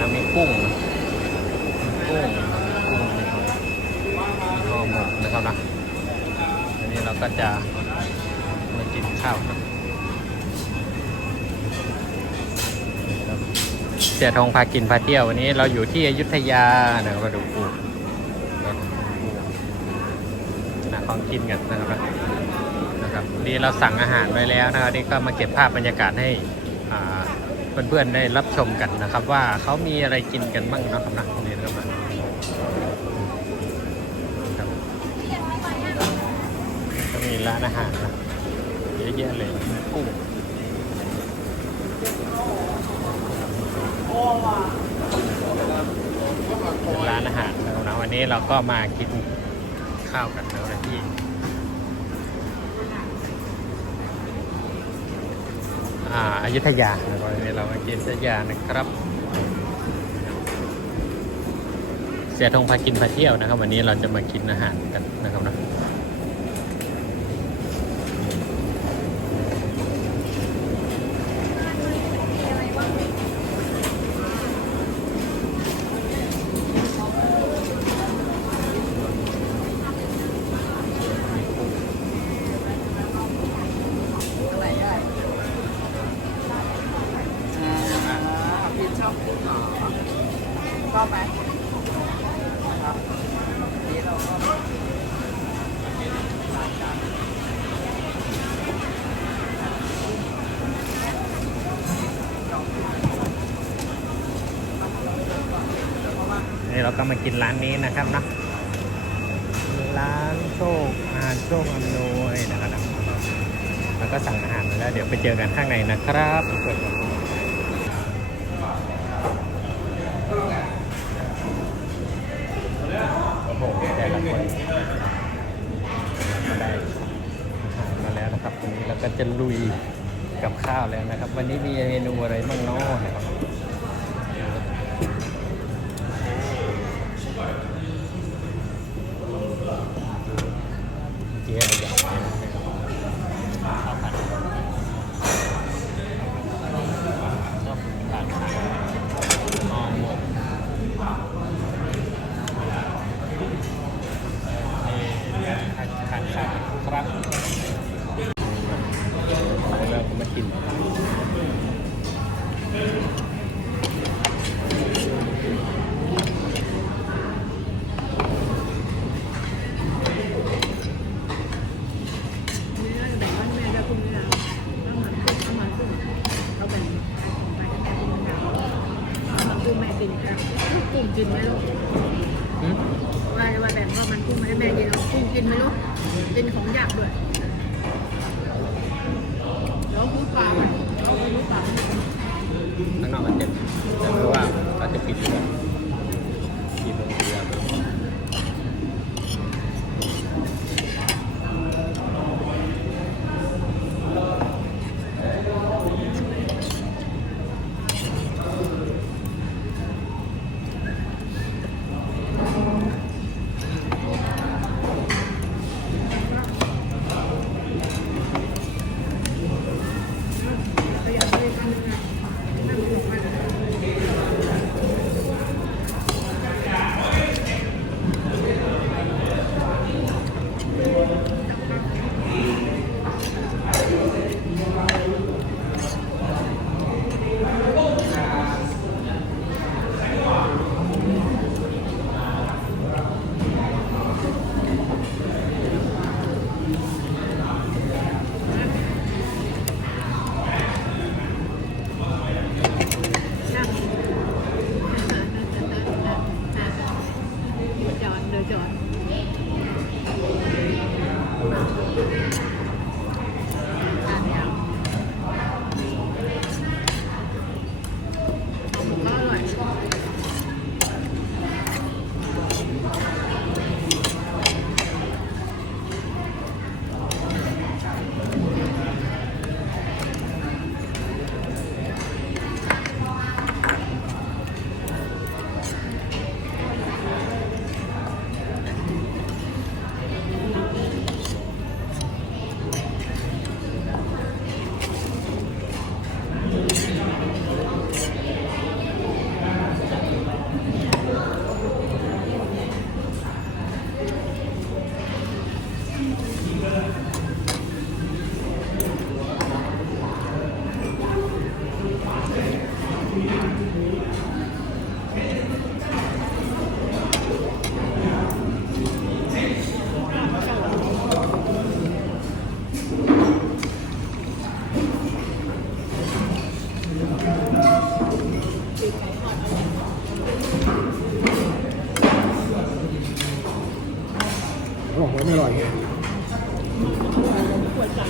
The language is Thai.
นะมีกุ้งกุ้งกุ้งมีห่อหมกนะครับนะอันนี้เราก็จะมากินข้าวครับเสียทองพากินพาเที่ยววันนี้เราอยู่ที่อยุธยานะครับมาดูปูรถปูนะของกินกันนะครับนะนะครับนี่เราสั่งอาหารไว้แล้วนะครับนี่ก็มาเก็บภาพบรรยากาศให้อ่า เพื่อนๆได้รับชมกันนะครับ ว่าเขามีอะไรกินกันบ้างนะครับนะนี่นะครับนะครับก็มีร้านอาหารนะเยอะแยะเลยกุ้งเป็นร้านอาหารนะครับนะวันนี้เราก็มากินข้าวกันนะครับที่ อ่าอยุธยานะครับวันนี้เรามากินอยุธยานะครับ เสียทงพากินพาเที่ยวนะครับ วันนี้เราจะมากินอาหารกันนะครับนะ นี่เราก็มากินร้านนี้นะครับนะร้านโชคอาหารโชคอำนวยนะครับแล้วก็สั่งอาหารมาแล้วเดี๋ยวไปเจอกันข้างในนะครับโอ้โหแต่ละคนก็ได้อาหารมาแล้วนะครับวันนี้เราก็จะลุยกับข้าวแล้วนะครับ วันนี้มีเมนูอะไรบ้างนาะนะครับ เจ๊อะไรอย่างเงี้ยข้าวผัดชอบทานผัดห่อหมกนี่ขาดขาดขาดครับแล้วก็มากินอืม ว่าจะว่าแบ่งว่ามันกุ้งมาให้แม่กินเอากุ้งกินไหมลูกกินของอยากด้วยแล้วกุ้งปลาไหมเอากุ้งปลาข้างนอกมันเจ็บแต่ไม่รู้ว่าเราจะปิดหรือเปล่า อร่อยไม่อร่อยขวดจั